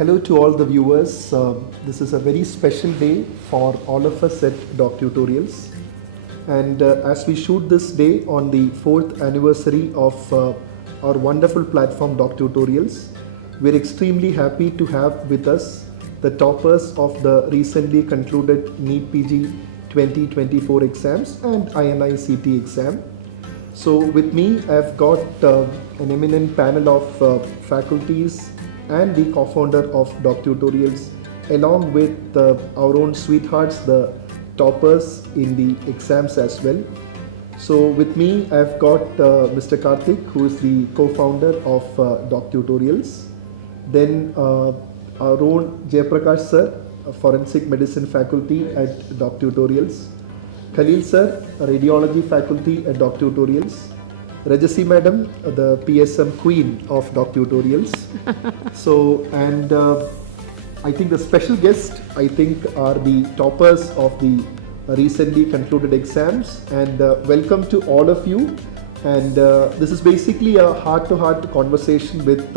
Hello to all the viewers. This is a very special day for all of us at DocTutorials. And as we shoot this day on the 4th anniversary of our wonderful platform DocTutorials, we're extremely happy to have with us the toppers of the recently concluded NEET PG 2024 exams and INI CT exam. So with me, I've got an eminent panel of faculties and the co-founder of DocTutorials, along with our own sweethearts, the toppers in the exams as well. So with me, I've got Mr. Karthik, who is the co-founder of DocTutorials. Then our own Jayaprakash sir, a forensic medicine faculty at DocTutorials. Khalil sir, a radiology faculty at DocTutorials. Rajasi madam, the PSM queen of DocTutorials. So, and I think the special guest, are the toppers of the recently concluded exams. And welcome to all of you. And this is basically a heart-to-heart conversation with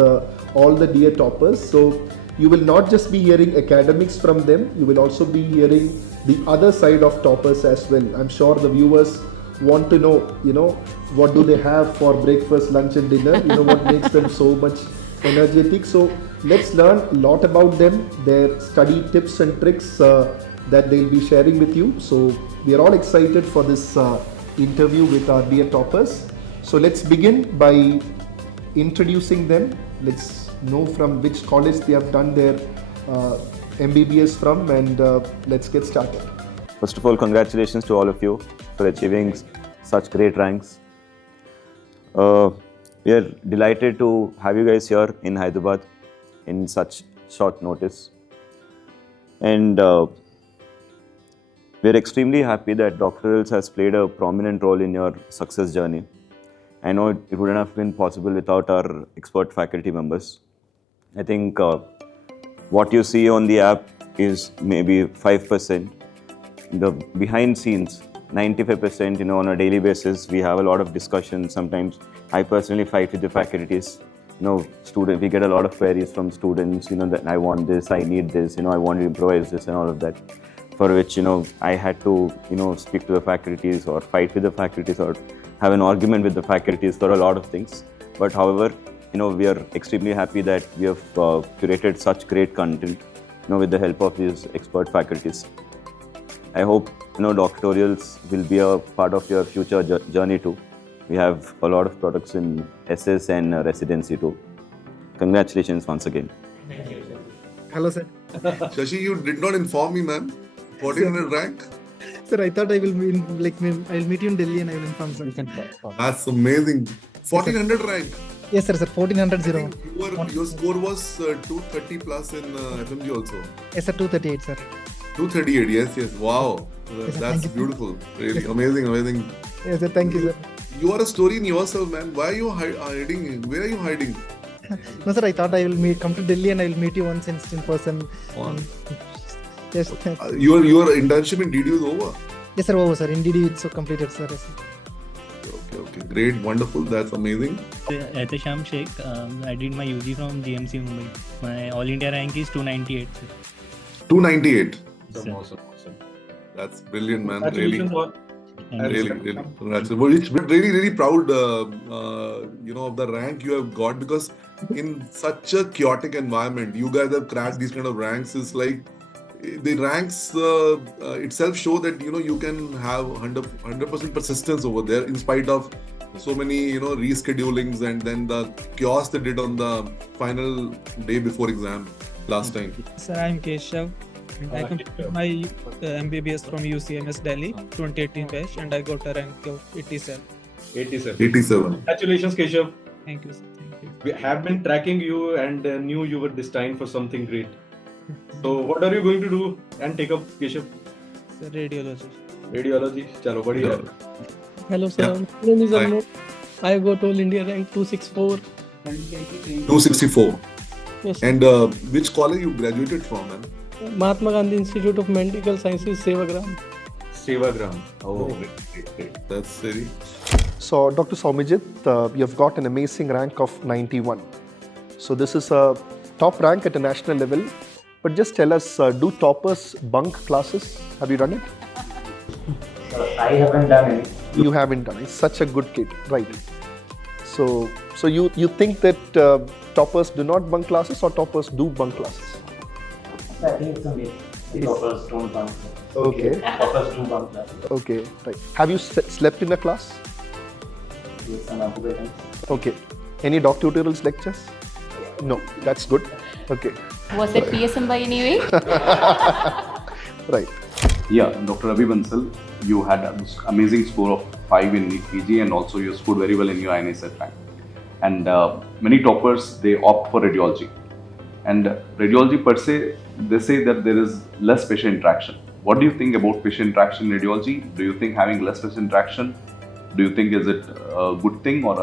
all the dear toppers. So you will not just be hearing academics from them, you will also be hearing the other side of toppers as well. I'm sure the viewers want to know, what do they have for breakfast, lunch and dinner, what makes them so much energetic. So let's learn a lot about them, their study tips and tricks that they'll be sharing with you. So we are all excited for this interview with our dear toppers. So let's begin by introducing them. Let's know from which college they have done their MBBS from, and let's get started. First of all, congratulations to all of you for achieving such great ranks. We are delighted to have you guys here in Hyderabad in such short notice. And we are extremely happy that DocTutorials has played a prominent role in your success journey. I know it wouldn't have been possible without our expert faculty members. I think what you see on the app is maybe 5%. The behind scenes, 95%, on a daily basis, we have a lot of discussions. Sometimes I personally fight with the faculties. We get a lot of queries from students, that I want this, I need this, I want to improvise this and all of that. For which, I had to, speak to the faculties or fight with the faculties or have an argument with the faculties for a lot of things. But however, we are extremely happy that we have curated such great content, with the help of these expert faculties. I hope, DocTutorials will be a part of your future journey too. We have a lot of products in SS and residency too. Congratulations once again. Thank you, sir. Hello, sir. Shashi, you did not inform me, man. 1400 rank? Sir, I thought I will I'll meet you in Delhi and I will inform, sir. That's amazing. 1400 rank. Yes, sir, 1400. Your score was 230 plus in FMG also. Yes, sir, 238, sir. 238, yes. Wow. Yes, sir, that's beautiful. Really amazing. Yes, sir, thank you, sir. You are a story in yourself, man. Why are you hiding? Where are you hiding? No, sir, I thought I will come to Delhi and I will meet you once in person. Wow. Yes, Your internship in DD is over? yes, sir, over, sir. In DD it's so completed, sir. Yes, sir. Okay. Great, wonderful. That's amazing. Ahetesham Sheikh. I did my UG from GMC Mumbai. My All India rank is 298, sir. 298. Awesome. That's brilliant, man. Congratulations. Really. Congratulations. It's really proud, of the rank you have got, because in such a chaotic environment, you guys have cracked these kind of ranks. It's like the ranks itself show that you can have 100% persistence over there in spite of so many reschedulings and then the chaos they did on the final day before exam last time. Sir, I'm Keshav. I completed my MBBS from UCMS Delhi 2018 batch and I got a rank of 87. 87. Congratulations, Keshav. Thank you, sir. Thank you. We have been tracking you and knew you were destined for something great. So, what are you going to do and take up, Keshav? Sir, radiology. Radiology. Chalo, badhiya. Hello, sir. Yeah. My name is Hi. Anmol. I got all India rank 264. 264. Yes. And which college you graduated from, man? Mahatma Gandhi Institute of Medical Sciences, Sevagram. Sevagram. Oh, great. That's very... So Dr. Sowmyajit, you have got an amazing rank of 91. So this is a top rank at a national level. But just tell us, do toppers bunk classes? Have you done it? I haven't done it. You haven't done it. Such a good kid, right? So you think that toppers do not bunk classes or toppers do bunk classes? I think it's a myth. Toppers don't bunk. Okay. Toppers do bunk classes. Okay, right. Have you slept in a class? Yes, some occupations. Okay. Any DocTutorials lectures? No, that's good. Okay. Was it PSM by any way? Right. Yeah, Dr. Ravi Bansal, you had this amazing score of 5 in NEET PG and also you scored very well in your NSF rank. And many toppers, they opt for radiology. And radiology per se, they say that there is less patient interaction. What do you think about patient interaction in radiology? Do you think having less patient interaction, do you think is it a good thing or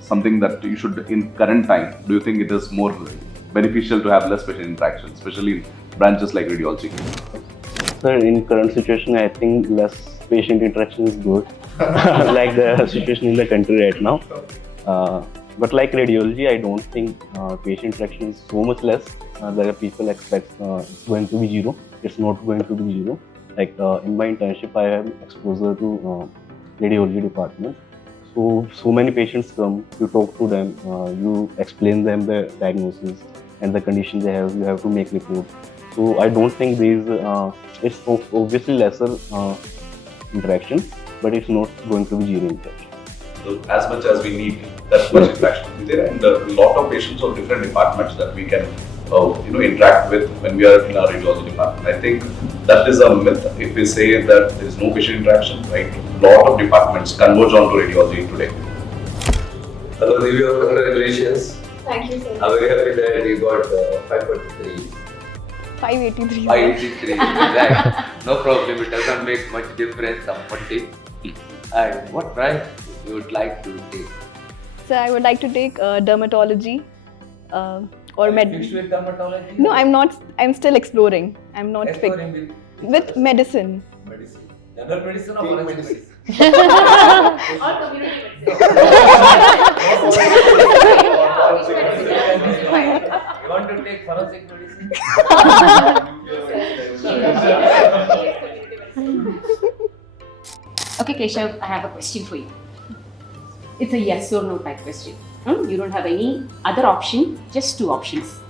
something that you should, in current time, do you think it is more beneficial to have less patient interaction, especially in branches like radiology? Sir, in current situation, I think less patient interaction is good, like the situation in the country right now. But like radiology, I don't think patient interaction is so much less that people expect it's going to be zero. It's not going to be zero. Like in my internship, I have exposure to radiology department. So many patients come, you talk to them, you explain them the diagnosis and the condition they have, you have to make report. So I don't think there is, it's obviously lesser interaction, but it's not going to be zero interaction. So as much as we need, that much interaction will be there, and a lot of patients of different departments that we can interact with when we are in our radiology department. I think that is a myth if we say that there is no patient interaction, right? A lot of departments converge onto radiology today. Hello Divya, congratulations. Thank you, sir. I'm very happy that you got 543. 583. 583, right. No problem, it doesn't make much difference, somebody. And what branch you would like to take? So I would like to take dermatology or Finished with dermatology? No, I'm not. I'm still exploring. I'm not Exploring with medicine. Medicine. General medicine or forensic medicine? Or community medicine. You want to take forensic medicine? Okay, Keshav, I have a question for you. It's a yes or no type question. You don't have any other option, just two options.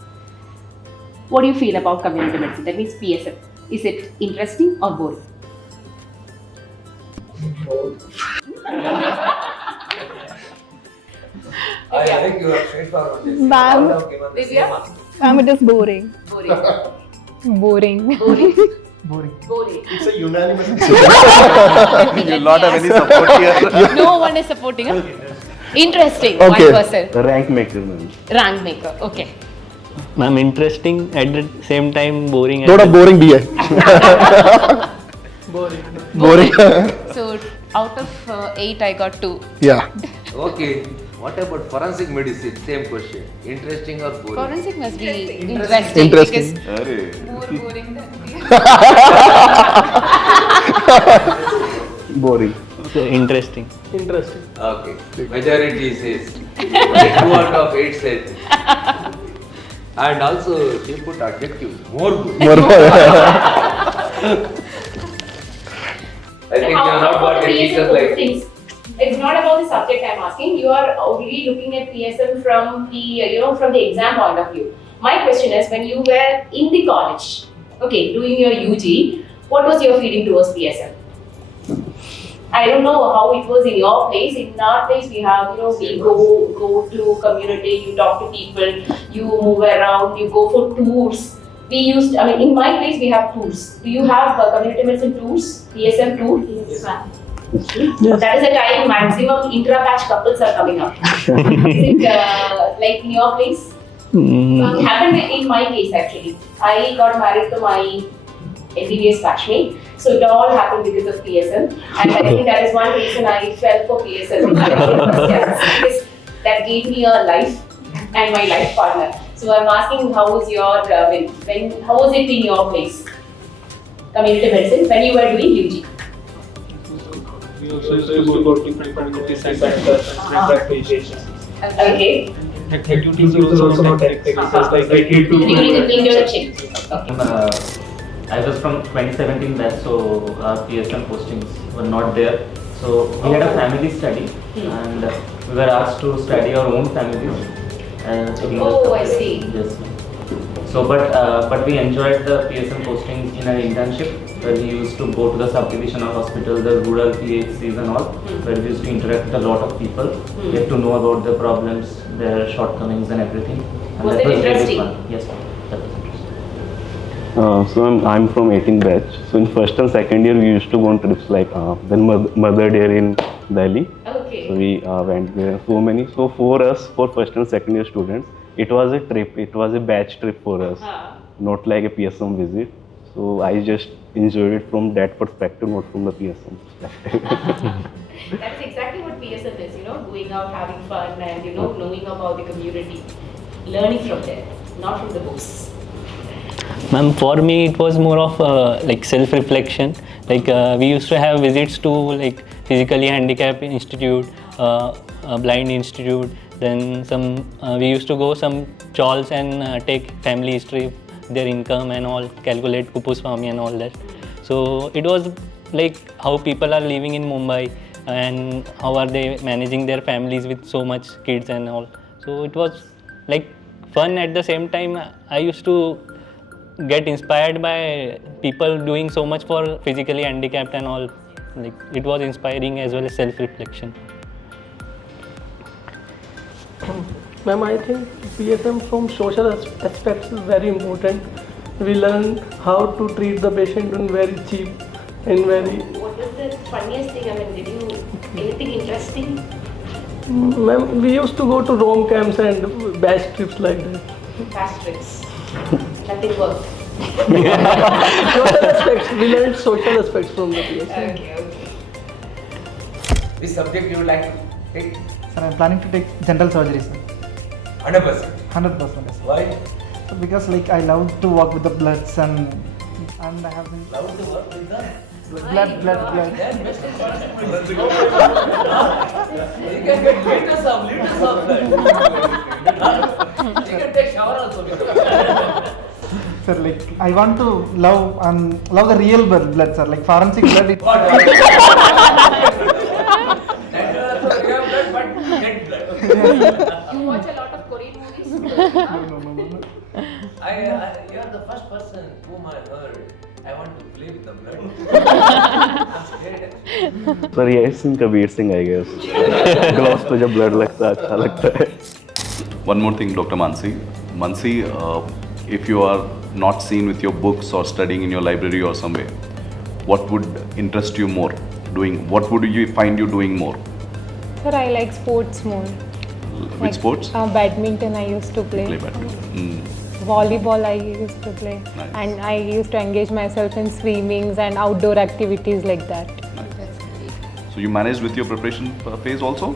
What do you feel about community medicine? That means PSM. Is it interesting or boring? I think you are straightforward. Ma'am, Divya? Ma'am, it is boring. Boring. Boring. Boring. Boring. Boring. It's a unanimous You will not have any support here. No one is supporting us. Interesting. Okay. 1%. Rank maker, ma'am. Rank maker. Okay. Ma'am, interesting at the same time boring. थोड़ा boring भी है. Boring. So out of 8, I got 2. Yeah. Okay. What about forensic medicine? Same question. Interesting or boring? Forensic must be interesting. Interesting. Because more boring than Boring. So interesting. Interesting. Okay. Majority says. 2 out of 8 says. And also, she put adjective. More good. More. I think you have not got any teacher like this. It's not about the subject I'm asking. You are already looking at PSM from the from the exam point of view. My question is, when you were in the college, okay, doing your UG, what was your feeling towards PSM? I don't know how it was in your place. In our place, we have, we go to community, you talk to people, you move around, you go for tours. We used, in my place, we have tours. Do you have community medicine tours, PSM tour? Yes, ma'am. Yes. That is the time maximum intra-batch couples are coming up. Is it like in your place? It happened in my case actually. I got married to my MBBS batchmate. So it all happened because of PSM. And I think that is one reason I fell for PSM. Because that gave me a life and my life partner. So I'm asking, how was your, how was it in your place? Community medicine, when you were doing UG? We also used to go to different community centers and different patients. Okay. activities is also not hectic. Like 8 to 2. During your check. I was from 2017 batch, so our PSM postings were not there. So we had a family study, and we were asked to study our own families. Oh, I see. Yes. So, but we enjoyed the PSM postings in an internship where we used to go to the subdivisional hospital, the rural PHCs and all, where we used to interact with a lot of people, get to know about their problems, their shortcomings and everything. And Was that it was really interesting? fun. Yes, that was interesting. So I'm from 18th batch. So in first and second year we used to go on trips like then Mother Day in Delhi. Okay. So we went there. So for us, for first and second year students, it was a trip. It was a batch trip for us, not like a PSM visit. So I just enjoyed it from that perspective, not from the PSM perspective. That is exactly what PSM is, going out, having fun, and knowing about the community, learning from there, not from the books. Ma'am, for me it was more of like self-reflection. Like we used to have visits to like physically handicapped institute, blind institute. Then we used to go some chawls and take family history, their income and all, calculate Kupuswami and all that. So it was like how people are living in Mumbai and how are they managing their families with so much kids and all. So it was like fun at the same time. I used to get inspired by people doing so much for physically handicapped and all. Like it was inspiring as well as self-reflection. Ma'am, I think PSM from social aspects is very important. We learn how to treat the patient in very cheap and very. What was the funniest thing? I mean, did you anything interesting? Ma'am, we used to go to Rome camps and batch trips like that. Fast trips. Nothing worked. Social aspects. We learned social aspects from the PSM. Okay. Which subject you would like to take? Sir, I'm planning to take general surgery, sir. 100%. 100%. Yes. Why? So because I love to work with the bloods and I have been. Love to work with the blood. Then best is you can get liters of blood. You can take shower also. Sir, I want to love the real blood, sir. Like forensic blood. You watch a lot of Korean movies? No. You are the first person whom I heard. I want to play with the blood. I'm scared actually. Sir, yeah, Singh Kabir Singh, I guess. Gloves पे जब blood लगता है अच्छा लगता है. One more thing, Dr. Mansi. Mansi, if you are not seen with your books or studying in your library or somewhere, what would interest you more doing? What would you find you doing more? Sir, I like sports more. Which sports? Badminton I used to play. Play badminton. Volleyball I used to play. Nice. And I used to engage myself in swimmings and outdoor activities like that. So you managed with your preparation phase also?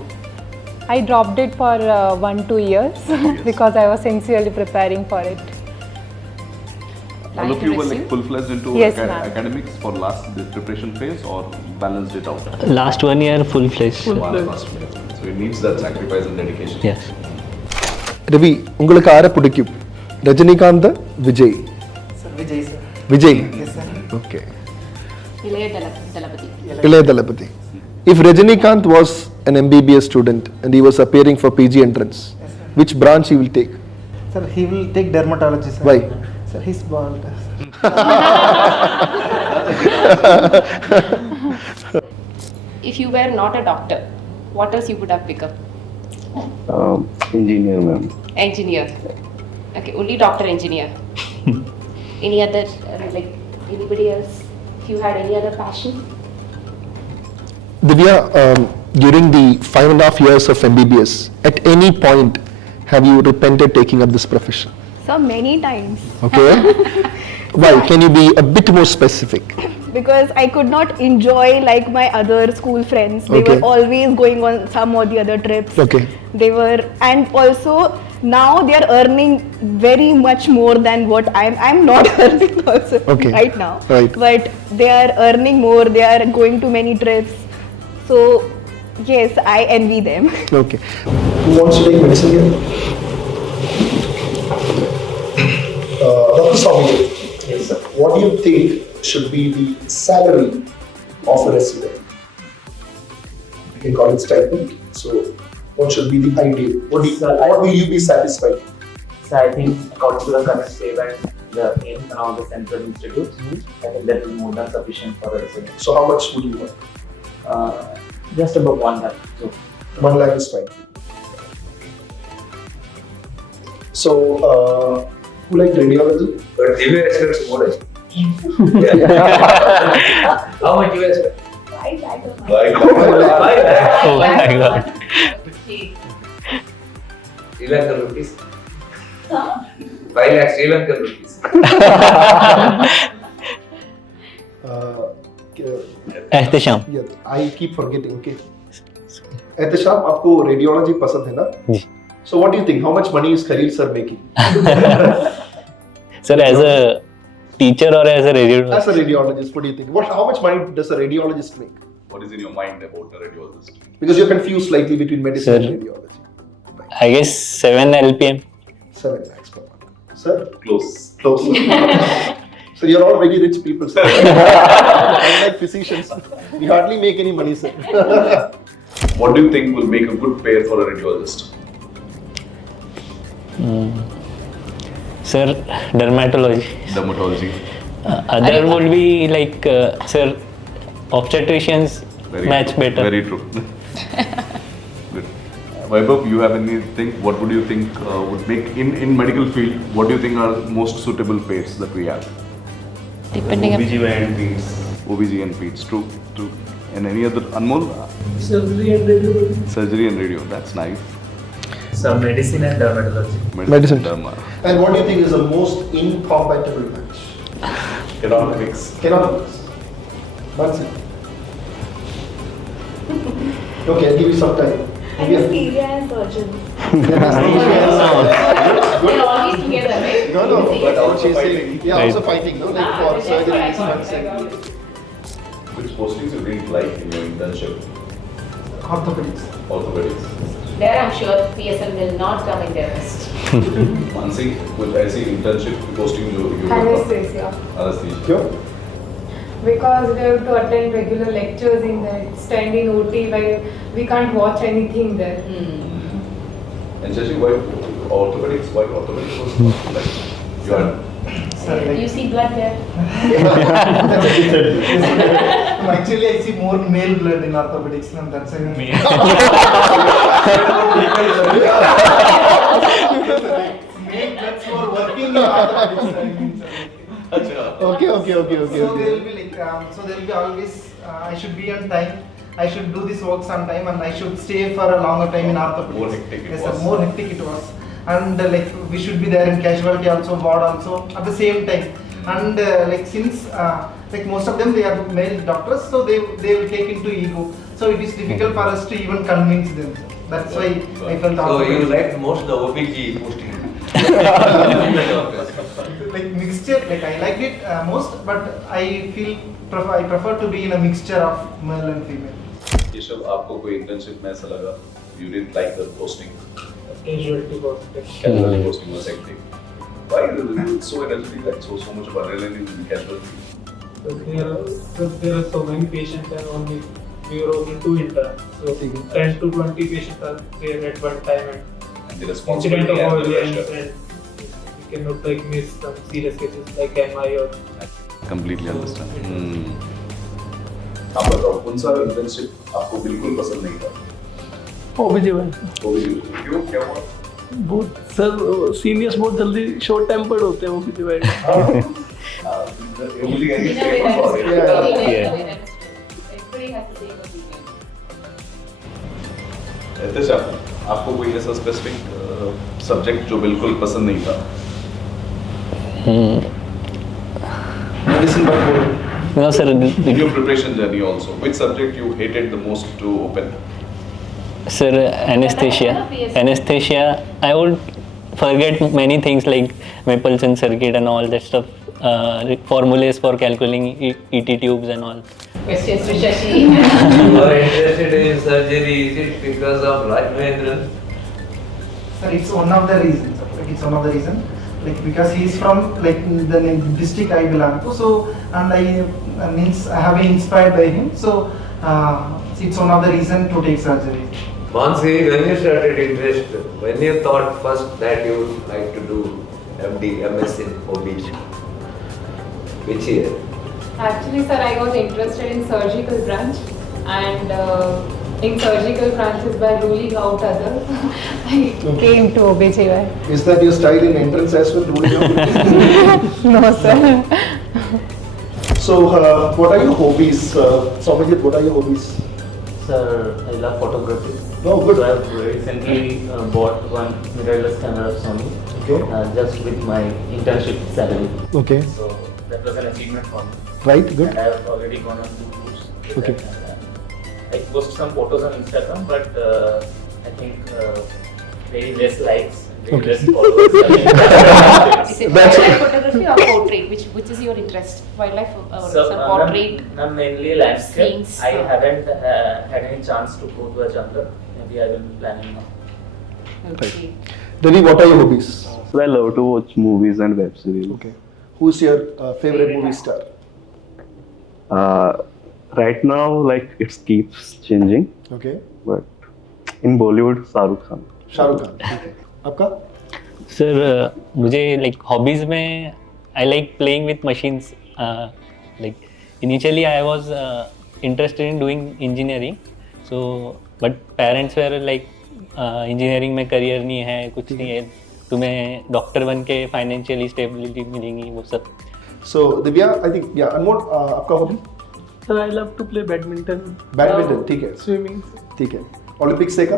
I dropped it for 1-2 years because I was sincerely preparing for it. All of you were like full-fledged into Yes, academics for the preparation phase or balanced it out? Last 1 year full-fledged. So it needs that sacrifice and dedication. Yes. Ravi, உங்களுக்கு ஆரை பிடிக்கும்? Rajinikanth Vijay? Sir, Vijay, sir. Vijay? Yes, sir. Okay. Ilayya Dalapati. If Rajinikanth was an MBBS student and he was appearing for PG entrance, which branch he will take? Sir, he will take dermatology, sir. Why? Sir, he's bald. If you were not a doctor, what else you would have become? Engineer, ma'am. Engineer. Okay, only doctor, engineer. Any other, like anybody else? If you had any other passion? Divya, during the 5.5 years of MBBS, at any point have you repented taking up this profession? So many times. Okay. Why? Can you be a bit more specific? Because I could not enjoy like my other school friends. They were always going on some or the other trips. Okay. They were, and also now they are earning very much more than what I'm not earning also right now. Right. But they are earning more. They are going to many trips. So yes, I envy them. Okay. Who wants to take medicine here? Dr. Sowmyajit, yes, sir. What do you think should be the salary of a resident? You can call it stipend. So, what should be the ideal? What will you be satisfied? So I think according to the current state and the aim around the central institutes, I think that is more than sufficient for a resident. So how much would you want? Just about 1 lakh. So 1 lakh is fine. So, who like radiology? But Divya expects more. How much you expect? 5 lakhs. 5 lakhs. Oh my God. 3 lakh rupees. 5 lakhs Sri Lankan rupees. Ahetesham. Yeah, I keep forgetting. Okay. Ahetesham, आपको radiology पसंद है ना? जी. So what do you think? How much money is Khalil sir making? Sir, as a teacher or as a radiologist? As a radiologist, what do you think? How much money does a radiologist make? What is in your mind about a radiologist? Because you're confused slightly between medicine and radiology. I guess 7 LPM. 7 lakhs per month. Sir? Close. So you're all very rich people, sir. Unlike physicians, we hardly make any money, sir. What do you think will make a good pair for a radiologist? Sir, dermatology. Dermatology. Other would be like, sir, obstetricians match better. Very true. Good. Vaibhav, you have anything? What would you think would make in medical field? What do you think are most suitable pairs that we have? Depending on OBGYN peds. OBGYN peds. True. And any other Anmol? Surgery and radio. Surgery and radio. That's nice. So medicine and dermatology. Medicine. Derma. And what do you think is the most incompatible match? Economics. Mansi. Okay, I'll give you some time. Anesthesia and surgeon. They're always together, right? No, but also she's saying, fighting. also fighting, no? Like for surgery. Which postings you didn't like in your internship? Orthopedics. There I'm sure PSM will not come in their list. Mansi, with ऐसी internship posting you Anesthesia. Anesthesia. Because we have to attend regular lectures in there, stand in OT while we can't watch anything there. And Joshi, why orthopedics? Why orthopedics was not like you are? You see blood there? Actually, I see more male blood in orthopedics than that's why. Male bloods for working in orthopedics. Okay. So there will be like, so there will be always, I should be on time, I should do this work sometime, and I should stay for a longer time in orthopedics. More hectic it Yes, was. sir, more hectic it was. And like we should be there in casualty also, ward also at the same time. And like since like most of them they are male doctors, so they will take into ego. So it is difficult for us to even convince them. Sir. That's why I felt. So you liked most the OBG posting. Like mixture, like I liked it most, but I prefer to be in a mixture of male and female. Keshav, आपको कोई internship में ऐसा लगा? You didn't like the posting. Casualty Casualty posting was hectic. Why is it so energetic? Like so much of adrenaline in casualty. Because there are so many patients and only we are only 2 interns. So 10 to 20 patients are there at one time And the incident responsibility of and the avoidance, pressure. and we cannot like miss some serious cases like MI or. Completely understand. आप बताओ कौन सा internship आपको बिल्कुल पसंद नहीं था? OBGYN. क्यों क्या हुआ? बहुत सर सीनियर्स बहुत जल्दी शॉर्ट टेम्पर्ड होते हैं OBGYN. OBGYN is famous for it. Everybody has the same opinion. Ahetesham, आपको कोई ऐसा specific subject जो बिल्कुल पसंद नहीं था? Medicine but boring. No, sir. In your preparation journey also, which subject you hated the most to open? Sir, anesthesia. Anesthesia, I would forget many things like Mapleton circuit and all that stuff. Formulas for calculating ET tubes and all. Questions to Shashi. You are interested in surgery, is it because of Raj Mahendran? Sir, it's one of the reasons. It's one of the reasons. like because he is from like the district I belong to. So and I have been inspired by him. So it's one of the reason to take surgery. Mansi, when you started interest, when you thought first that you would like to do MD, MS in OB, which year? Actually, sir, I was interested in surgical branch, and in surgical branches by ruling out others, I came to OBGY. Is that your style in entrance as well, ruling out? No, sir. So, what are your hobbies? Sowmyajit, what are your hobbies? Sir, I love photography. Oh, good. So I have recently bought one mirrorless camera of Sony, just with my internship salary. Okay. So that was an achievement for me. Right, good. And I have already gone on 2 tours. with Okay. that camera. I post some photos on Instagram, but I think very less likes, very Okay. less followers. Is it wildlife photography or portrait? Which is your interest? Wildlife or portrait? I'm mainly landscape. Scenes. I haven't had any chance to go to a jungle. Maybe I will be planning now. Okay. Ravi, what are your hobbies? So I love to watch movies and web series. Okay. Who's your favorite movie star? Right now, like it keeps changing. Okay. But in Bollywood, Shah Rukh Khan. Shah Rukh Khan. Okay. आपका? Sir मुझे like hobbies में I like playing with machines. Like initially I was interested in doing engineering. So but parents were like engineering में career नहीं है, कुछ नहीं है, तुम्हें डॉक्टर बन के फाइनेंशियली स्टेबिलिटी मिलेंगी वो सब. So Divya, I think Anmol, आपका hobby? Sir, I love to play badminton. Badminton, ठीक है. Swimming. ठीक है. ओलंपिक्स देखा?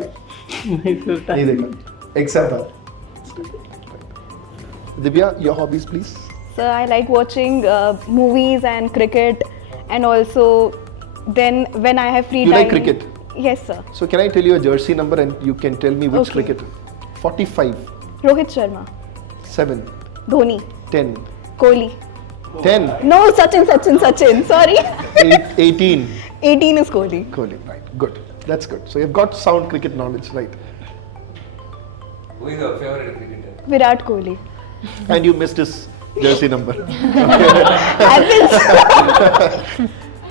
नहीं sir. नहीं देखा. Exam था. Divya, your hobbies, please. So I like watching movies and cricket, and also then when I have free You time. like cricket? Yes, sir. So can I tell you a jersey number and you can tell me which Okay. cricketer? 45, Rohit Sharma, 7, Dhoni, 10, Kohli. 10, No, Sachin. Sorry. 18. 18 is Kohli. Kohli, right. Good. That's good. So you've got sound cricket knowledge, right? Who is your favorite cricketer? Virat Kohli. And you missed his jersey number. Happens.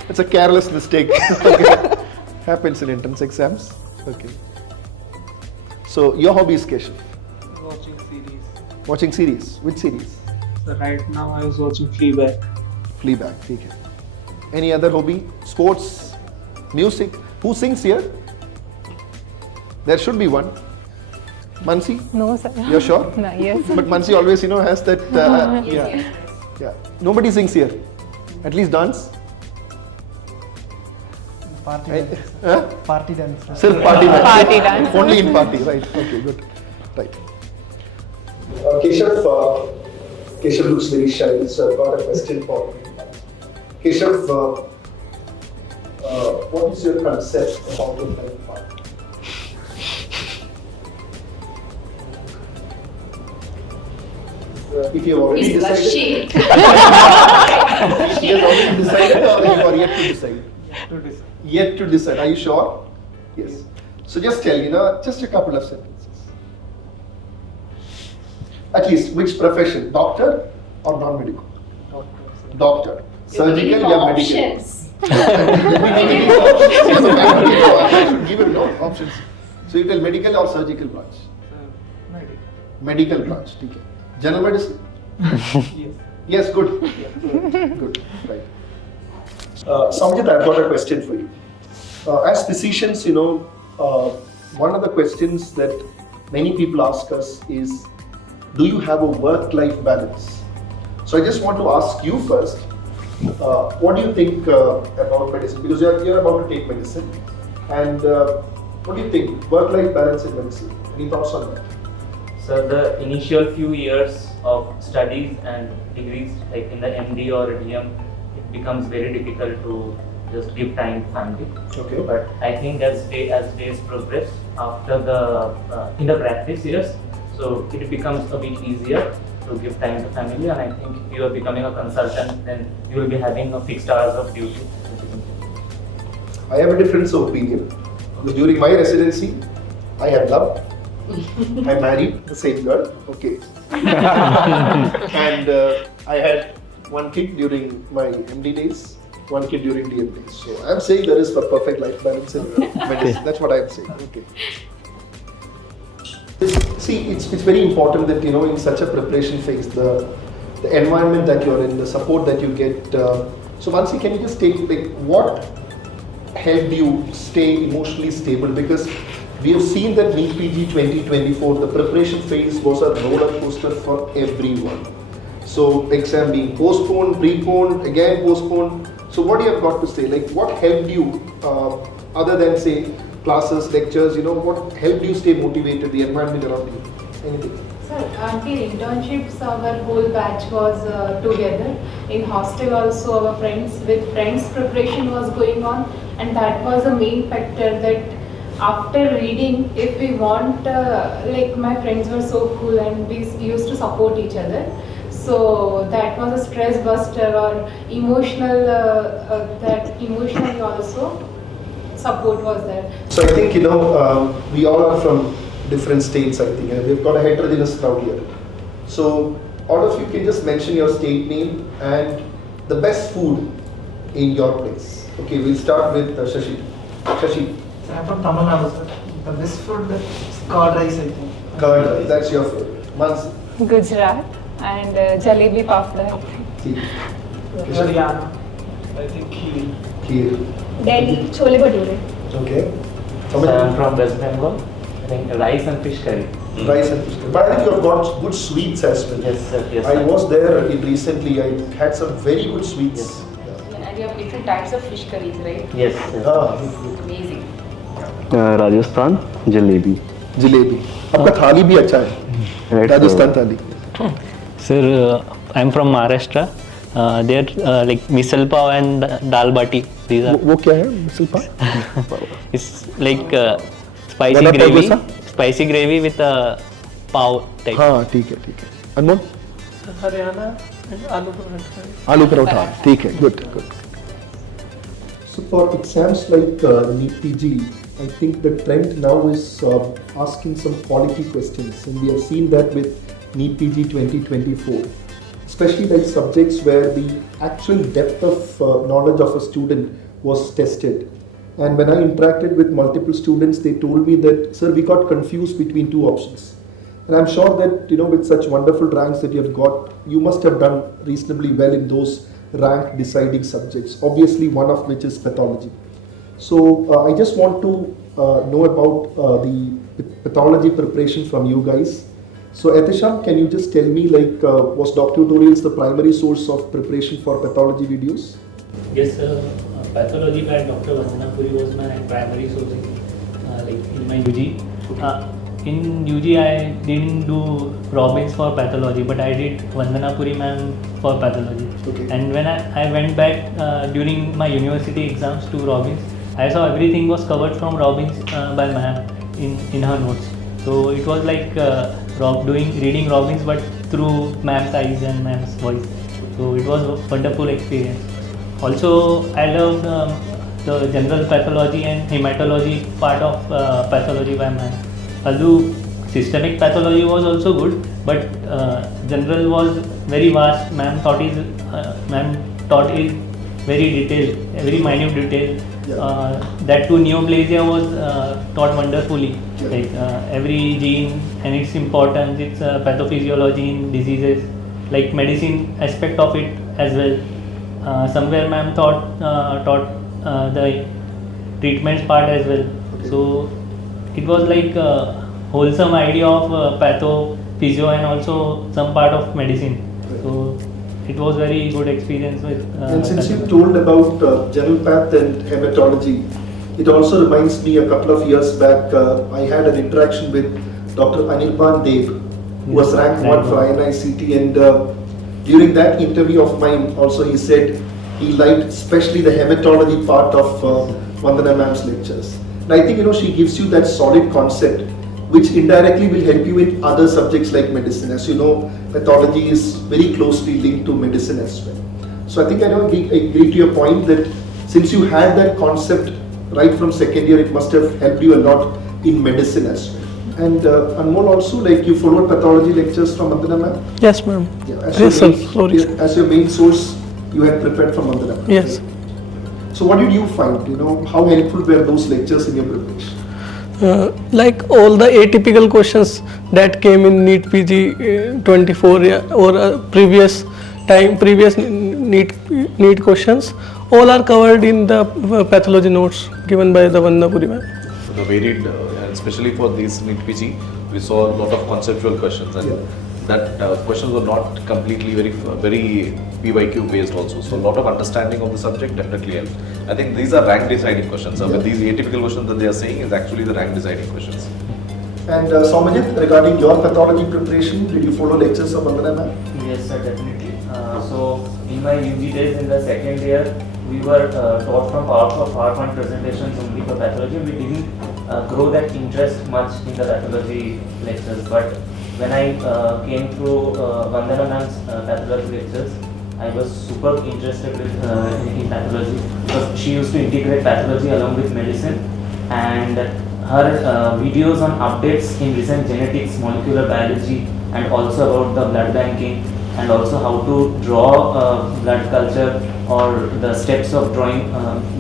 It's a careless mistake. Okay. Happens in entrance exams. Okay. So your hobby is Keshav? Watching series. Watching series. Which series? So right now I was watching Fleabag. Fleabag. Okay. Any other hobby? Sports? Music? Who sings here? There should be one. Mansi? No, sir. You're sure? No, yes. But Mansi always, has that. Yeah. Nobody sings here. At least dance. Party Eh, dance. huh? Party dance. Sirf party dance. Party dance. Only in party, right? Okay, good. Right. Keshav looks very shy, so I've got a question for him. Keshav, what is your concept about the life path? If you have already He's decided, blushing. he has already decided, or you are yet to decide? Yet to decide. Are you sure? Yes. So just tell, just a couple of sentences. At least, which profession? Doctor or non-medical? Doctor. Surgical or medical? Options. I should give him no options. So you tell medical or surgical branch? Medical branch. Okay. General medicine? Yes, good. Good, right. Sowmyajit, I've got a question for you. As physicians, one of the questions that many people ask us is, do you have a work-life balance? So I just want to ask you first, what do you think about medicine? Because you're about to take medicine. And what do you think? Work-life balance in medicine. Any thoughts on that? So the initial few years of studies and degrees, like in the MD or DM, it becomes very difficult to just give time to family. Okay. But I think as days progress, after in the practice years, so it becomes a bit easier to give time to family. And I think if you are becoming a consultant, then you will be having a fixed hours of duty. I have a difference of opinion. Because during my residency, I had loved I married the same girl. Okay. And I had one kid during my MD days, one kid during DM days. So I'm saying there is a perfect life balance in medicine. That's what I'm saying. Okay. See, it's very important that in such a preparation phase, the environment that you're in, the support that you get. So Mansi, can you just take what helped you stay emotionally stable? Because we have seen that NEET PG 2024, the preparation phase was a roller coaster for everyone. So exam being postponed, preponed, again postponed. So what do you have got to say? What helped you, other than say classes, lectures, what helped you stay motivated, the environment around you? Anything? Sir, until internships, our whole batch was together. In hostel also, our friends preparation was going on, and that was the main factor that after reading, if we want, my friends were so cool and we used to support each other. So that was a stress buster or emotional, that emotionally also support was there. So I think, we all are from different states, I think, and we've got a heterogeneous crowd here. So all of you can just mention your state name and the best food in your place. Okay, we'll start with Shashi. Shashi. I'm from Tamil Nadu, sir. The best food is curd rice, I think. Curd rice, that's your favorite. Mansi. Gujarat and jalebi papda. Haryana. I think Kheer. Delhi, chole bhature. Okay. So I'm from West Bengal. I think rice and fish curry. Rice and fish curry. But I think you've got good sweets as well. Yes, sir. Yes, I was there recently. I had some very good sweets. Yes. And you have different types of fish curries, right? Yes. Amazing. Rajasthan jalebi आपका थाली भी अच्छा है राजस्थान थाली Sir, I'm from Maharashtra. There misal pav and dal bati. These are. वो क्या है misal pav? It's like spicy gravy with a pav type. हाँ ठीक है अनमोल हरियाणा and आलू परोठा ठीक है good. So for exams like NEET PG, I think the trend now is asking some quality questions, and we have seen that with NEET PG 2024, especially like subjects where the actual depth of knowledge of a student was tested. And when I interacted with multiple students, they told me that, sir, we got confused between two options. And I'm sure that, with such wonderful ranks that you have got, you must have done reasonably well in those rank deciding subjects, obviously one of which is pathology. So I just want to know about the pathology preparation from you guys. So Ahetesham, can you just tell me was DocTutorials the primary source of preparation for pathology videos? Yes, pathology by Dr. Vandana Puri was my primary source in my UG. In UG I didn't do Robbins for pathology, but I did Vandana Puri ma'am for pathology. Okay. And when I went back during my university exams to Robbins, I saw everything was covered from Robbins by ma'am in her notes. So it was like reading Robbins but through ma'am's eyes and ma'am's voice. So it was a wonderful experience. Also, I loved the general pathology and hematology part of pathology by ma'am. Although systemic pathology was also good, but general was very vast. Ma'am taught it very detailed, very minute detail. That too, neoplasia was taught wonderfully. Every gene and its importance, its pathophysiology in diseases, like medicine aspect of it as well. Somewhere ma'am taught the treatments part as well. So it was like a wholesome idea of patho, physio and also some part of medicine. So it was very good experience with and since you told about general path and hematology, it also reminds me a couple of years back I had an interaction with Dr. Anirban Dev, who was ranked 1 for INICT, and during that interview of mine also he said he liked especially the hematology part of Vandana ma'am's lectures. And I think she gives you that solid concept which indirectly will help you with other subjects like medicine. As you know, pathology is very closely linked to medicine as well. So I think I agree to your point that since you had that concept right from second year, it must have helped you a lot in medicine as well. And Anmol also, like you followed pathology lectures from Vandana ma'am? Yes, ma'am. Yeah, Yes, sir. Sorry. As your main source, you had prepared from Vandana ma'am. Yes. So what did you find? You know, how helpful were those lectures in your preparation? Like all the atypical questions that came in NEET PG 24 or previous NEET questions, all are covered in the pathology notes given by the Vandapuri ma'am. The varied, especially for these NEET PG, we saw a lot of conceptual questions, and that questions were not completely very PYQ based also. So a lot of understanding of the subject definitely helped. I think these are rank deciding questions. But these atypical questions that they are saying is actually the rank deciding questions. And Sowmyajit, regarding your pathology preparation, did you follow lectures of Vandana ma'am? Yes, sir, definitely. So in my UG days in the second year, we were taught from PowerPoint presentations only for pathology. We didn't grow that interest much in the pathology lectures. But when I came through Vandana ma'am's pathology lectures, I was super interested in pathology because she used to integrate pathology along with medicine, and her videos on updates in recent genetics, molecular biology, and also about the blood banking, and also how to draw blood culture or the steps of drawing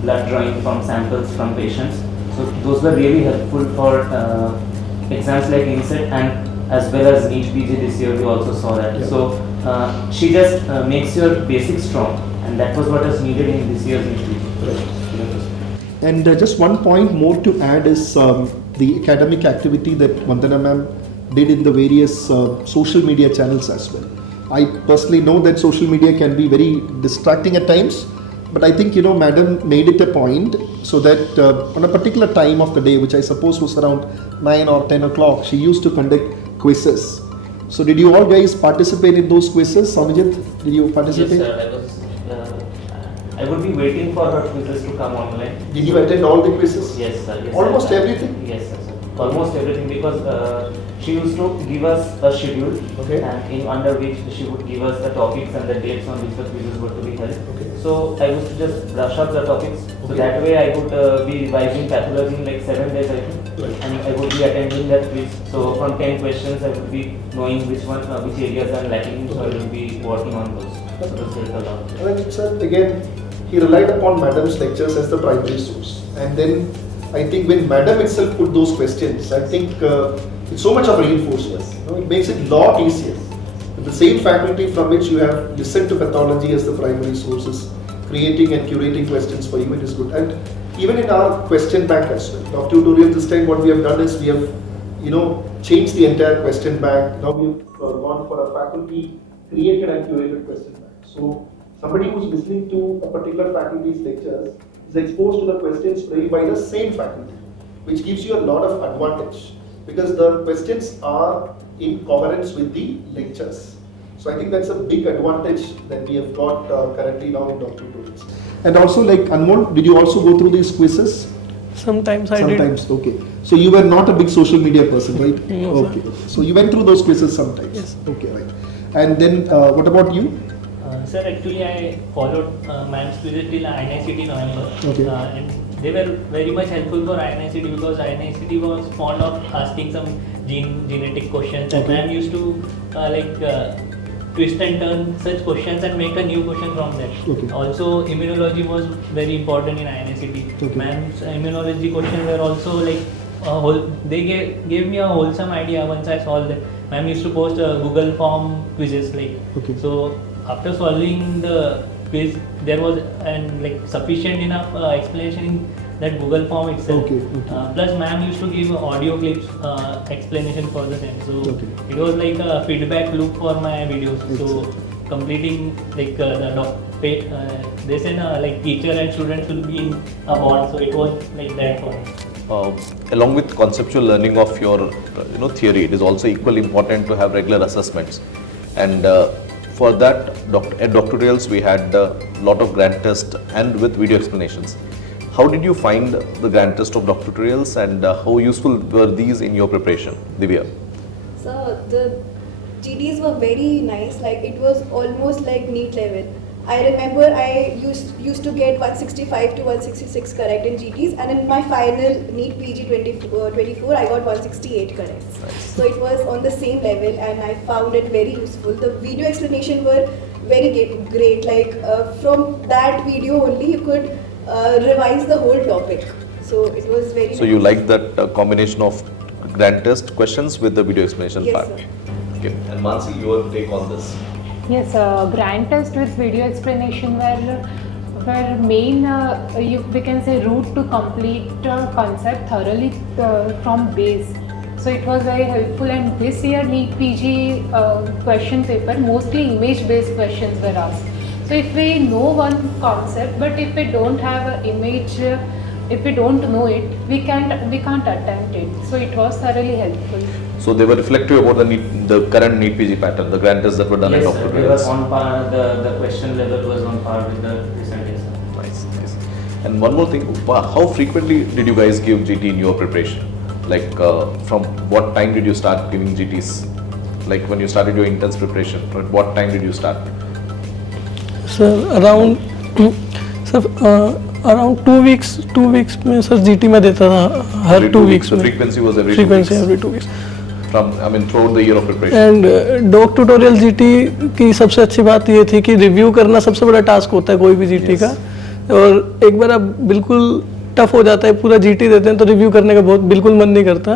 blood drawing from samples from patients. So those were really helpful for exams like INSET, and as well as NEET PG this year we also saw that. So she just makes your basics strong, and that was what was needed in this year's NEET PG. And just one point more to add is the academic activity that Vandana ma'am did in the various social media channels as well. I personally know that social media can be very distracting at times, but I think, you know, madam made it a point so that on a particular time of the day, which I suppose was around 9 or 10 o'clock, she used to conduct quizzes. So did you all guys participate in those quizzes? Sowmyajit, did you participate? Yes, sir. I would be waiting for her quizzes to come online. Did you attend all the quizzes? Yes, sir. Yes, Almost sir. everything? Yes, sir. Almost everything, because she used to give us a schedule, and under which she would give us the topics and the dates on which the quizzes were to be held. So I used to just brush up the topics. So that way I would be revising pathology in like 7 days, I think, and I would be attending that quiz. So from 10 questions, I would be knowing which areas I'm lacking. So I will be working on those. So this helped a lot. Well, sir, again, he relied upon madam's lectures as the primary source, and then I think when madam itself put those questions, I think it's so much of reinforcement. You know, it makes it a lot easier. With the same faculty from which you have listened to pathology as the primary sources, creating and curating questions for you, it is good. And even in our question bank as well, DocTutorials this time what we have done is we have, you know, changed the entire question bank. Now we've gone for a faculty created and curated question bank. So somebody who's listening to a particular faculty's lectures is exposed to the questions framed by the same faculty, which gives you a lot of advantage because the questions are in coherence with the lectures. So I think that's a big advantage that we have got currently now in DocTutorials. And also, like Anmol, did you also go through these quizzes? Sometimes I did. Sometimes, okay. So you were not a big social media person, right? No, okay. So you went through those quizzes sometimes. Yes. Okay, right. And then what about you? Sir, actually I followed ma'am's quizzes till INICT November. Okay. And they were very much helpful for INICT because INICT was fond of asking some genetic questions. And ma'am used to twist and turn such questions and make a new question from that. Okay. Also, immunology was very important in INICT. Okay. Ma'am's immunology questions were also they gave me a wholesome idea once I solved them. Ma'am used to post Google form quizzes so after solving the quiz there was sufficient enough explanation in that Google form itself. Okay. Plus ma'am used to give audio clips explanation for the same. So it was like a feedback loop for my videos. So completing they said teacher and students will be in a bond. So it was like that for me. Along with conceptual learning of your theory, it is also equally important to have regular assessments. And for that, at DocTutorials, we had a lot of grant tests and with video explanations. How did you find the grant test of DocTutorials and how useful were these in your preparation, Divya? So the GDs were very nice, like it was almost like NEET level. I remember I used to get 165 to 166 correct in GTs, and in my final NEET PG 24 I got 168 correct. So it was on the same level, and I found it very useful. The video explanation were very great. Like from that video only you could revise the whole topic. So it was very. So you like that combination of grand test questions with the video explanation Yes, part. sir. Okay. And Mansi, your take on this? Yes, grand test with video explanation were main, we can say, route to complete concept thoroughly from base. So it was very helpful, and this year NEET PG question paper, mostly image based questions were asked. So if we know one concept, but if we don't have an image, if we don't know it, we can't attempt it. So it was thoroughly helpful. So they were reflective about the current NEET PG pattern, the grand tests that were done Yes, at sir, DocTutorials. they were on par, the question level was on par with the recent years. Nice, nice. And one more thing, how frequently did you guys give GT in your preparation? Like from what time did you start giving GTs? Like when you started your intense preparation, at what time did you start? Sir, around around 2 weeks में sir GT में देता था हर 2 weeks The में. frequency was every 2 Frequency weeks. every 2 weeks. From, I mean, throughout the year of preparation. And doc tutorial GT की सबसे अच्छी बात ये थी कि रिव्यू करना सबसे बड़ा टास्क होता है कोई भी जीटी का, और एक बार आप बिल्कुल टफ हो जाता है, पूरा जीटी देते हैं तो रिव्यू करने का बहुत बिल्कुल मन नहीं करता.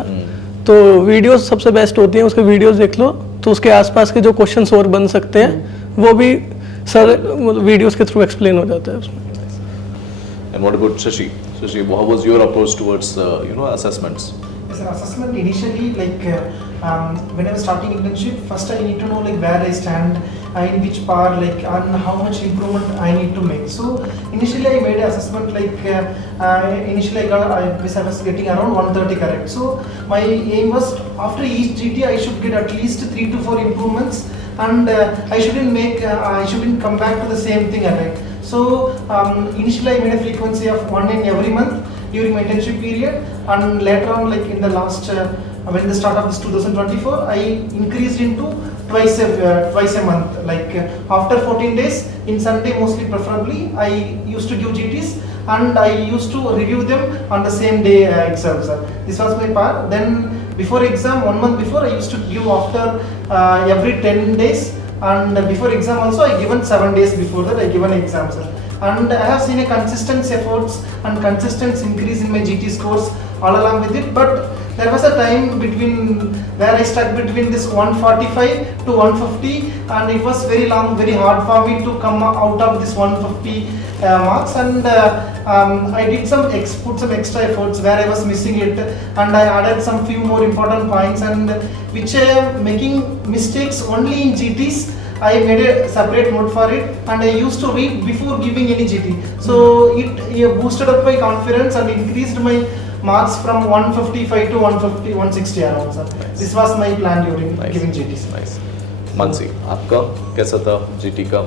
तो वीडियोस सबसे बेस्ट होती हैं, उसके वीडियोस देख लो तो उसके आसपास के जो क्वेश्चंस और बन सकते हैं वो भी सर वीडियोस के थ्रू एक्सप्लेन हो जाता है उसमें. And what about Shashi? Shashi, how was your approach towards assessments? Yes, sir, assessment initially, like when I was starting internship, first I need to know like where I stand, in which part, like and how much improvement I need to make. So initially I made an assessment like initially I was getting around 130 correct. So my aim was after each GT I should get at least 3 to 4 improvements, and I shouldn't come back to the same thing again. So initially I made a frequency of 1 in every month during my internship period, and later on, like in the last when the start of this 2024, I increased into twice a month. Like after 14 days, in Sunday mostly preferably, I used to give GTs, and I used to review them on the same day itself. Sir. This was my part. Then before exam, 1 month before, I used to give after every 10 days. And before exam also, I given 7 days before that I given exam, sir. And I have seen a consistent efforts and consistent increase in my GT scores all along with it. But there was a time between where I stuck between this 145 to 150, and it was very long, very hard for me to come out of this 150 marks. And I did put some extra efforts where I was missing it, and I added some few more important points, and which I am making mistakes only in GTs. I made a separate note for it, and I used to read before giving any GT. So it boosted up my confidence and increased my marks from 155 to 160 around, sir. This was my plan during giving GTs. Nice. Mansi, आपका कैसा था GT का?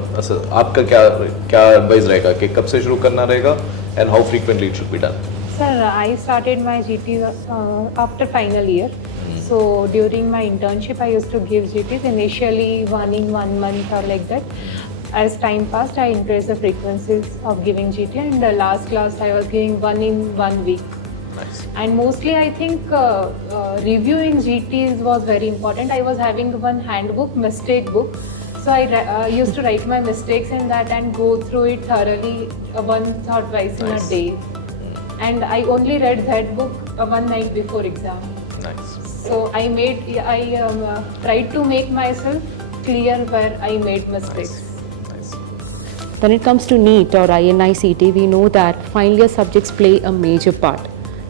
आपका क्या advice रहेगा कि कब से शुरू करना रहेगा, and how frequently it should be done? Sir, I started my GT after final year. So during my internship, I used to give GTs initially 1 in 1 month or like that. As time passed, I increased the frequencies of giving GT, and the last class I was giving 1 in 1 week. Nice. And mostly I think reviewing GTs was very important. I was having one handbook, mistake book. So I used to write my mistakes in that and go through it thoroughly once or twice in a day. And I only read that book one night before exam. Nice. So I tried to make myself clear where I made mistakes. When it comes to NEET or INI-CT, we know that final year subjects play a major part,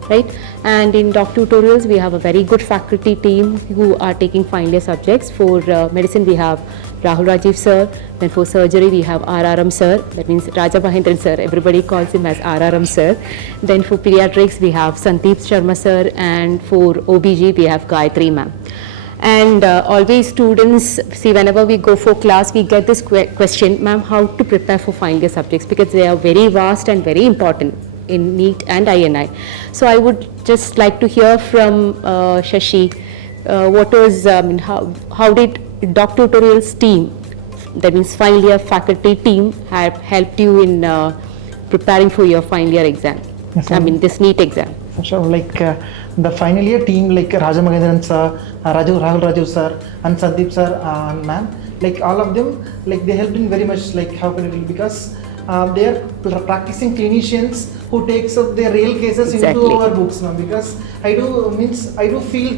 right? And in DocTutorials, we have a very good faculty team who are taking final year subjects. For medicine, we have Rahul Rajiv sir. Then for surgery, we have RRM sir. That means Raja Mahendran sir. Everybody calls him as RRM sir. Then for pediatrics, we have Sandeep Sharma sir. And for OBG, we have Gayatri ma'am. And always students, see, whenever we go for class, we get this question, ma'am, how to prepare for final year subjects, because they are very vast and very important in NEET and INI. So I would just like to hear from Shashi, what was, how did DocTutorials team that means final year faculty team have helped you in preparing for your final year exam? Yes, I mean this NEET exam. Sure, like the final year team, like Raja Magendran sir, Rahul Raju sir, and Sandeep sir, and ma'am, like all of them, like they helped in very much, like how can it be, because they are practicing clinicians who takes up their real cases into our books now. Because I do feel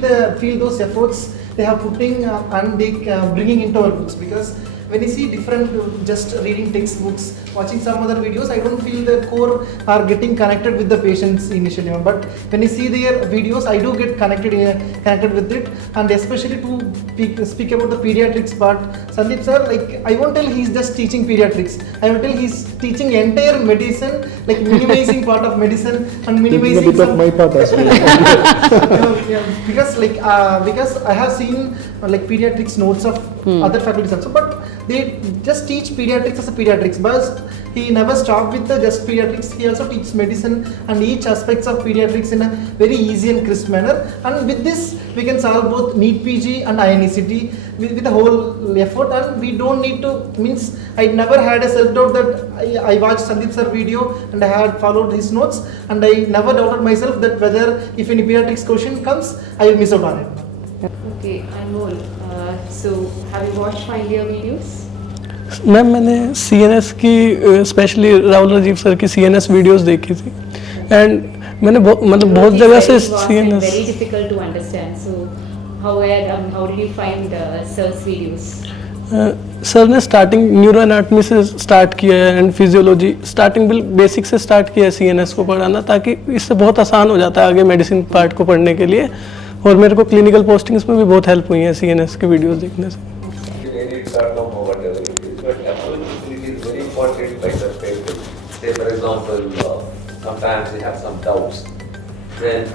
those efforts they have putting and they bringing into our books. Because when you see different, just reading textbooks, watching some other videos, I don't feel the core are getting connected with the patients initially. But when you see their videos, I do get connected with it, and especially to speak about the pediatrics part. Sandeep sir, like I won't tell he's just teaching pediatrics. I will tell he's teaching entire medicine, like minimizing part of medicine and minimizing bit of my part as well. Because I have seen like pediatrics notes of other faculties also, but they just teach pediatrics as a pediatrics, but he never stopped with the just pediatrics. He also teaches medicine and each aspects of pediatrics in a very easy and crisp manner. And with this, we can solve both NEET PG and INECT with the whole effort. And we don't need to, I never had a self-doubt that I watched Sandeep sir video and I had followed his notes, and I never doubted myself that whether if any pediatrics question comes, I will miss out on it. Okay, Anmol, so have you watched final year videos? Ma'am मैंने CNS की specially Rahul Rajiv sir की CNS videos देखी थी, and मैंने बहुत जगह से CNS very difficult to understand. So how did you find sir's videos? Sir ने स्टार्टिंग न्यूरो एनाटमी से स्टार्ट किया है एंड फिजियोलॉजी स्टार्टिंग बेसिक से स्टार्ट किया है CNS को पढ़ाना, ताकि इससे बहुत आसान हो जाता है आगे मेडिसिन पार्ट को पढ़ने के लिए. और मेरे को क्लिनिकल पोस्टिंग्स में भी बहुत हेल्प हुई है CNS के वीडियोस देखने से. Say for example, sometimes you have some doubts. Then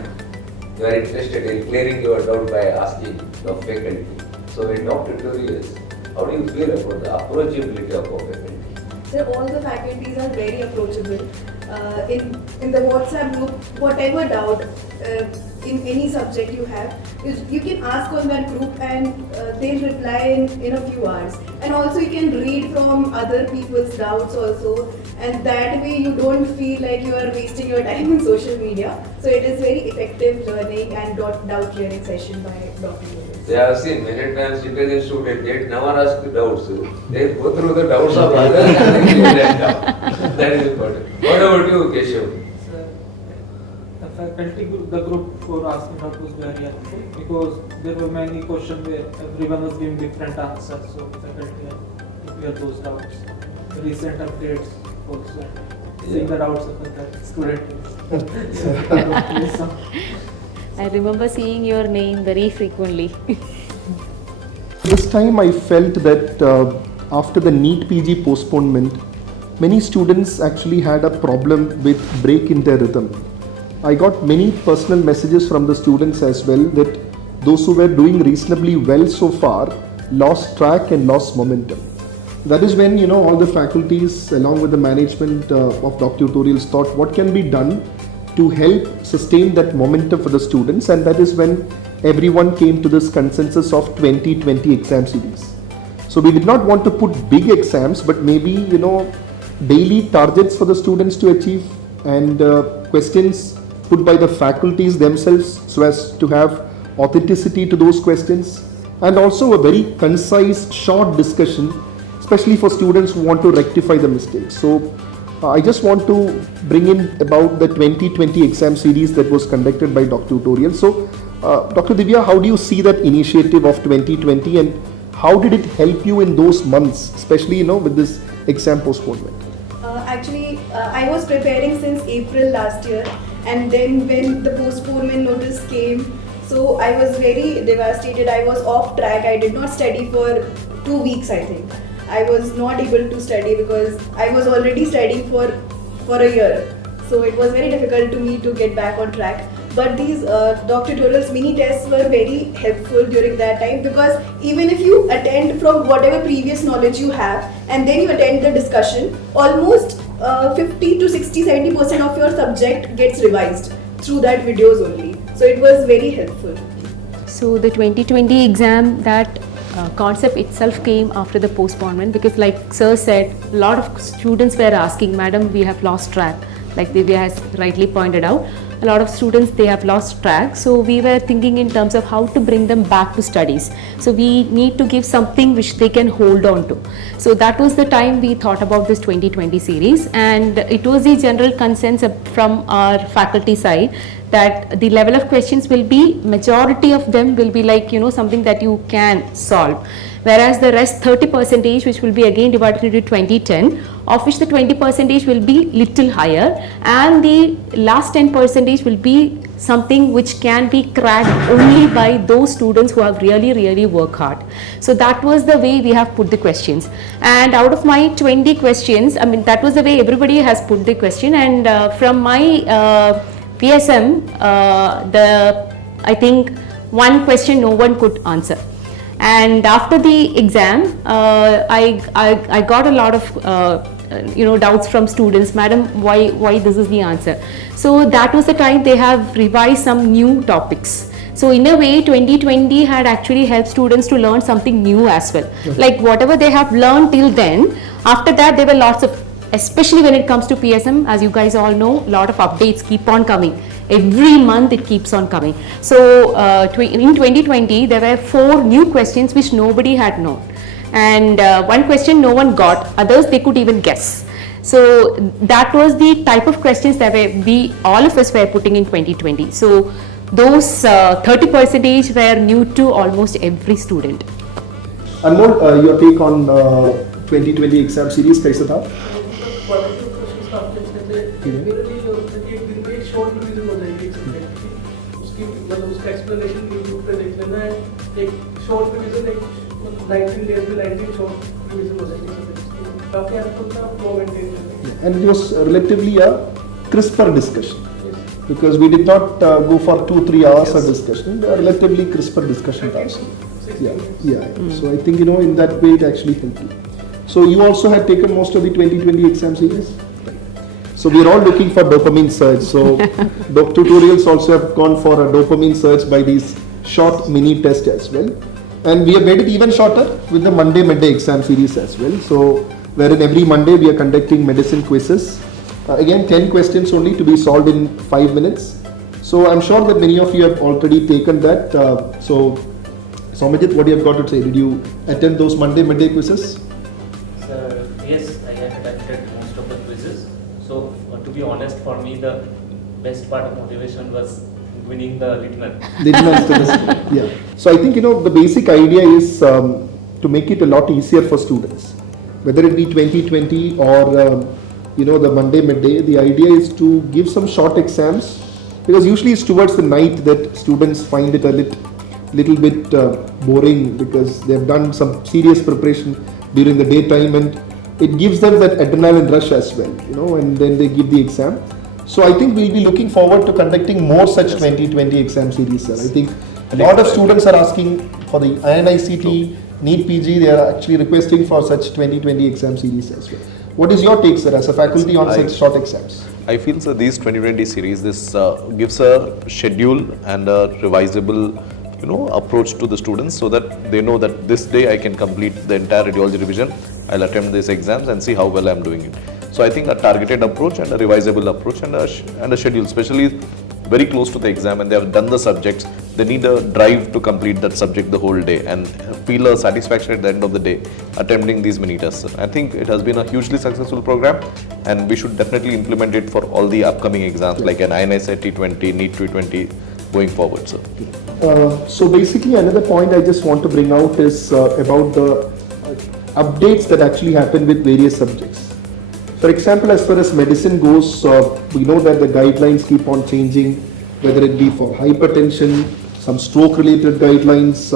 you are interested in clearing your doubt by asking the faculty. So in DocTutorials, how do you feel about the approachability of our faculty? So all the faculties are very approachable. In the WhatsApp group, whatever doubt in any subject you have, you can ask on that group, and they'll reply in a few hours. And also you can read from other people's doubts also, and that way you don't feel like you are wasting your time on social media. So it is very effective learning and doubt clearing session by DocTutorials. They have seen many times intelligent students, they never ask the doubts. They go through the doubts of others and they clear that doubt. That is important. What about you, Keshav? The faculty group, the group for asking doubt was very helpful, because there were many questions where everyone was giving different answers, so the faculty had to clear those doubts. The recent updates also, seeing the doubts of the students. I remember seeing your name very frequently. This time I felt that after the NEET PG postponement, many students actually had a problem with break in their rhythm. I got many personal messages from the students as well, that those who were doing reasonably well so far lost track and lost momentum. That is when all the faculties along with the management of DocTutorials thought what can be done to help sustain that momentum for the students, and that is when everyone came to this consensus of 2020 exam series. So we did not want to put big exams, but maybe daily targets for the students to achieve, and questions put by the faculties themselves so as to have authenticity to those questions, and also a very concise short discussion, especially for students who want to rectify the mistakes. So I just want to bring in about the 2020 exam series that was conducted by DocTutorials. So Dr. Divya, how do you see that initiative of 2020, and how did it help you in those months, especially with this exam postponement? Actually, I was preparing since April last year, and then when the postponement notice came, so I was very devastated. I was off track. I did not study for 2 weeks, I think. I was not able to study because I was already studying for a year. So it was very difficult to me to get back on track. But these DocTutorials mini tests were very helpful during that time, because even if you attend from whatever previous knowledge you have and then you attend the discussion, almost 50 to 60-70% of your subject gets revised through that videos only. So it was very helpful. So the 2020 exam, that concept itself came after the postponement, because like sir said, a lot of students were asking, madam, we have lost track, like Divya has rightly pointed out. A lot of students, they have lost track, so we were thinking in terms of how to bring them back to studies. So we need to give something which they can hold on to. So that was the time we thought about this 2020 series, and it was the general consensus from our faculty side that the level of questions will be, majority of them will be like, something that you can solve. Whereas the rest 30%, which will be again divided into 2010, of which the 20% will be little higher, and the last 10% will be something which can be cracked only by those students who have really worked hard. So that was the way we have put the questions. And out of my 20 questions, I mean, that was the way everybody has put the question. And from my PSM, I think one question no one could answer. And after the exam, I got a lot of doubts from students, madam, why this is the answer. So that was the time they have revised some new topics. So in a way, 2020 had actually helped students to learn something new as well. Like whatever they have learned till then, after that there were lots of, especially when it comes to PSM, as you guys all know, a lot of updates keep on coming. Every month it keeps on coming. So in 2020, there were 4 new questions which nobody had known. And one question no one got, others they could even guess. So that was the type of questions that all of us were putting in 2020. So those 30% were new to almost every student. Anmol, your take on 2020 exam series, kaisa tha? Explanation YouTube पे देख लेना है, एक short revision, एक 19 days में 19 short revision हो जाएगी, काफी हद तक फ्लो मेंटेन करना। And it was relatively a crisper discussion, because we did not go for 2-3 hours of discussion. A relatively crisper discussion also. So I think in that way it actually helped you. So you also had taken most of the 2020 exam series. So we are all looking for dopamine surge. So DocTutorials also have gone for a dopamine surge by these short mini tests as well. And we have made it even shorter with the Monday midday exam series as well. So wherein every Monday we are conducting medicine quizzes. Again, 10 questions only to be solved in 5 minutes. So I'm sure that many of you have already taken that. So Sowmyajit, what do you have got to say? Did you attend those Monday midday quizzes? Yes, I have attended most of the quizzes. So to be honest, for me the best part of motivation was winning the litmus. Yeah. So I think the basic idea is to make it a lot easier for students, whether it be 2020 or the Monday midday. The idea is to give some short exams, because usually it's towards the night that students find it a little bit boring, because they've done some serious preparation during the daytime, and it gives them that adrenaline rush as well, and then they give the exam. So I think we'll be looking forward to conducting more such 2020 exam series, sir. I think a lot of students are asking for the INICT, NEET PG, they are actually requesting for such 2020 exam series as well. What is your take, sir, as a faculty on such short exams? I feel, sir, these 2020 series, this gives a schedule and a revisable approach to the students, so that they know that this day I can complete the entire radiology revision, I'll attempt these exams and see how well I'm doing it. So I think a targeted approach and a revisable approach and a schedule, especially very close to the exam and they have done the subjects, they need a drive to complete that subject the whole day and feel a satisfaction at the end of the day attempting these mini tests. I think it has been a hugely successful program, and we should definitely implement it for all the upcoming exams like an INICET T20, NEET T20 going forward, sir. So basically another point I just want to bring out is about the updates that actually happen with various subjects. For example, as far as medicine goes, we know that the guidelines keep on changing, whether it be for hypertension, some stroke related guidelines,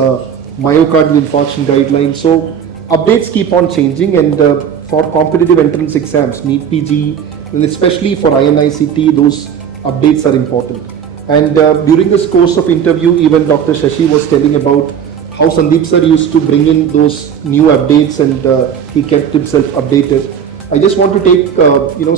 myocardial infarction guidelines. So updates keep on changing, and for competitive entrance exams, NEET PG, and especially for INICT, those updates are important. And during this course of interview, even Dr. Shashi was telling about how Sandeep sir used to bring in those new updates, and he kept himself updated. I just want to take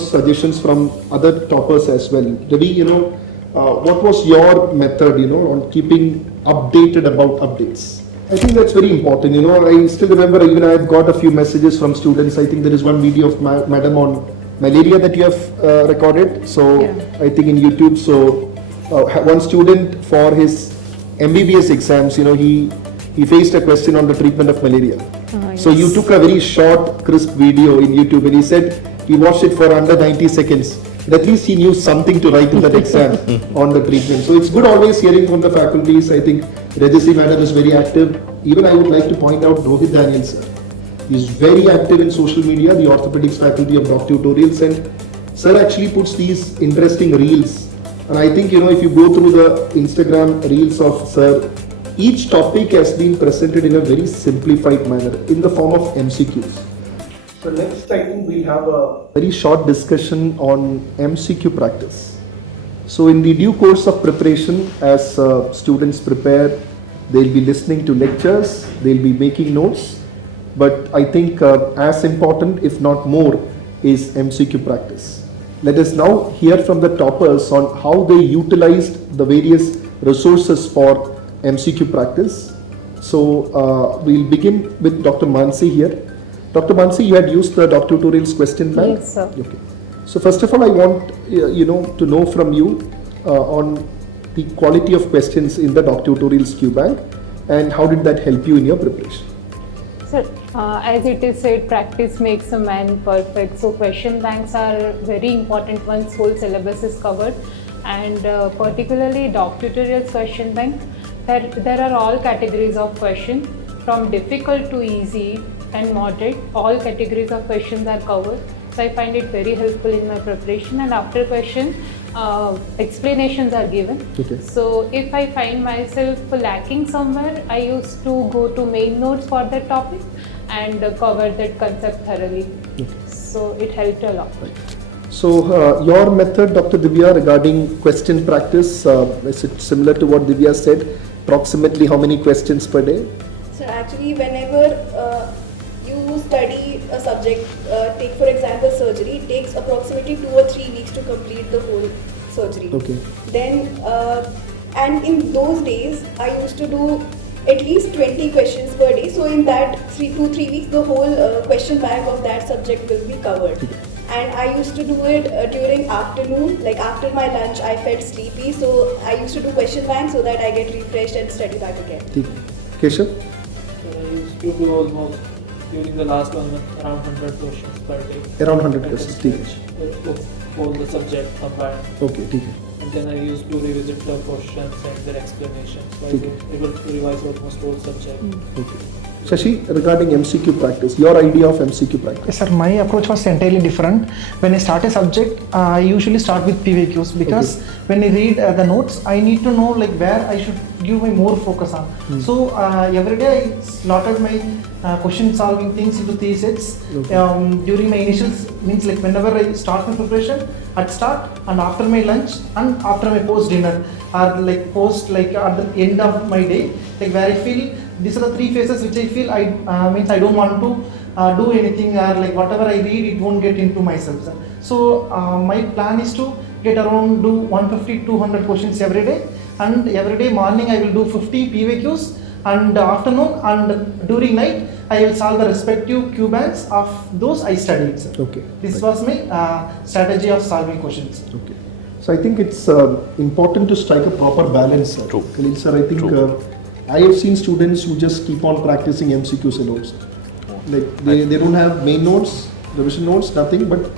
suggestions from other toppers as well. Ravi, what was your method on keeping updated about updates? I think that's very important. I still remember, even I've got a few messages from students. I think there is one video of Madam on malaria that you have recorded. So I think in YouTube. So one student for his MBBS exams, he faced a question on the treatment of malaria. So you took a very short, crisp video in YouTube, and he said he watched it for under 90 seconds. And at least he knew something to write in that exam on the treatment. So it's good always hearing from the faculties. I think Rajasi Madam is very active. Even I would like to point out Rohit Daniel sir. He's very active in social media, the orthopedics faculty of DocTutorials, and sir actually puts these interesting reels. And I think, if you go through the Instagram reels of sir, each topic has been presented in a very simplified manner in the form of MCQs. So next, I think we'll have a very short discussion on MCQ practice. So in the due course of preparation, as students prepare, they'll be listening to lectures, they'll be making notes, but I think as important, if not more, is MCQ practice. Let us now hear from the toppers on how they utilized the various resources for MCQ practice. So we'll begin with Dr. Mansi here. Dr. Mansi, you had used the DocTutorials question bank? Yes, sir. Okay. So first of all, I want to know from you on the quality of questions in the DocTutorials Q bank, and how did that help you in your preparation? Sir, as it is said, practice makes a man perfect. So question banks are very important once whole syllabus is covered, and particularly DocTutorials question bank. There are all categories of questions, from difficult to easy and moderate. All categories of questions are covered. So I find it very helpful in my preparation, and after question, explanations are given. Okay. So if I find myself lacking somewhere, I used to go to main notes for that topic and cover that concept thoroughly. Okay. So it helped a lot. Right. So your method, Dr. Divya, regarding question practice, is it similar to what Divya said? Approximately how many questions per day? So actually, whenever you study a subject, take for example surgery, it takes approximately 2 or 3 weeks to complete the whole surgery. Okay. Then, and in those days, I used to do at least 20 questions per day. So in that 2-3 weeks, the whole question bank of that subject will be covered. Okay. And I used to do it during afternoon, like after my lunch I felt sleepy, so I used to do question bank so that I get refreshed and study back again. Keshav? I used to do almost during the last 1 month around 100 questions per day. Around 100 questions, Of all the subject combined. Okay, And then I used to revisit the questions and their explanations. So I was able to revise almost all subject. Okay. Shashi, regarding MCQ practice, your idea of MCQ practice? Yes, sir, my approach was entirely different. When I start a subject, I usually start with PVQs because when I read the notes, I need to know like where I should give my more focus on. So every day I slotted my question solving things into 3 sets. During my initial means like whenever I start my preparation, at start and after my lunch and after my post dinner, or like post like at the end of my day, like where I feel these are the 3 phases which I feel means I don't want to do anything, or like whatever I read it won't get into myself. So my plan is to get around do 150-200 questions every day, and every day morning I will do 50 PVQs, and afternoon and during night I will solve the respective Q banks of those I studied. Okay. This was my strategy of solving questions. Okay. So I think it's important to strike a proper balance. True. Khalil sir, I think I have seen students who just keep on practicing MCQs alone. Like they don't have main notes, revision notes, nothing, but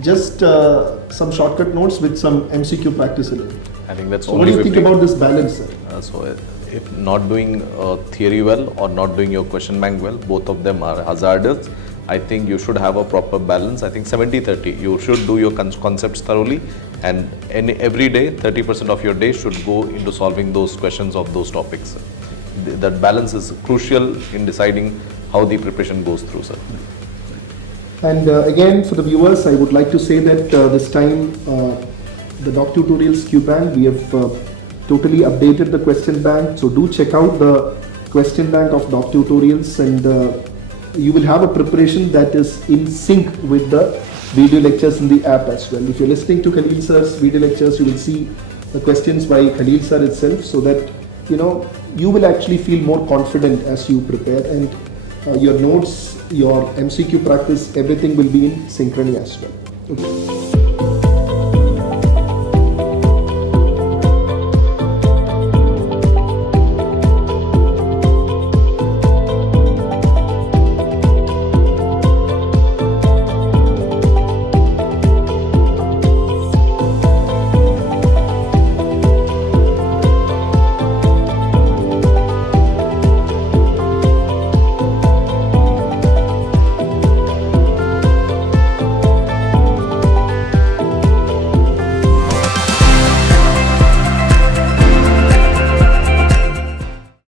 just some shortcut notes with some MCQ practice alone. I think that's so what do you think about this balance, sir? So if not doing theory well or not doing your question bank well, both of them are hazardous. I think you should have a proper balance. I think 70-30. You should do your concepts thoroughly, and every day 30% of your day should go into solving those questions of those topics. That balance is crucial in deciding how the preparation goes through, sir. And again, for the viewers, I would like to say that this time the DocTutorials Q bank, we have totally updated the question bank. So do check out the question bank of DocTutorials, and you will have a preparation that is in sync with the video lectures in the app as well. If you're listening to Khalil sir's video lectures, you will see the questions by Khalil sir itself, so that you will actually feel more confident as you prepare, and your notes, your MCQ practice, everything will be in synchrony as well. Okay.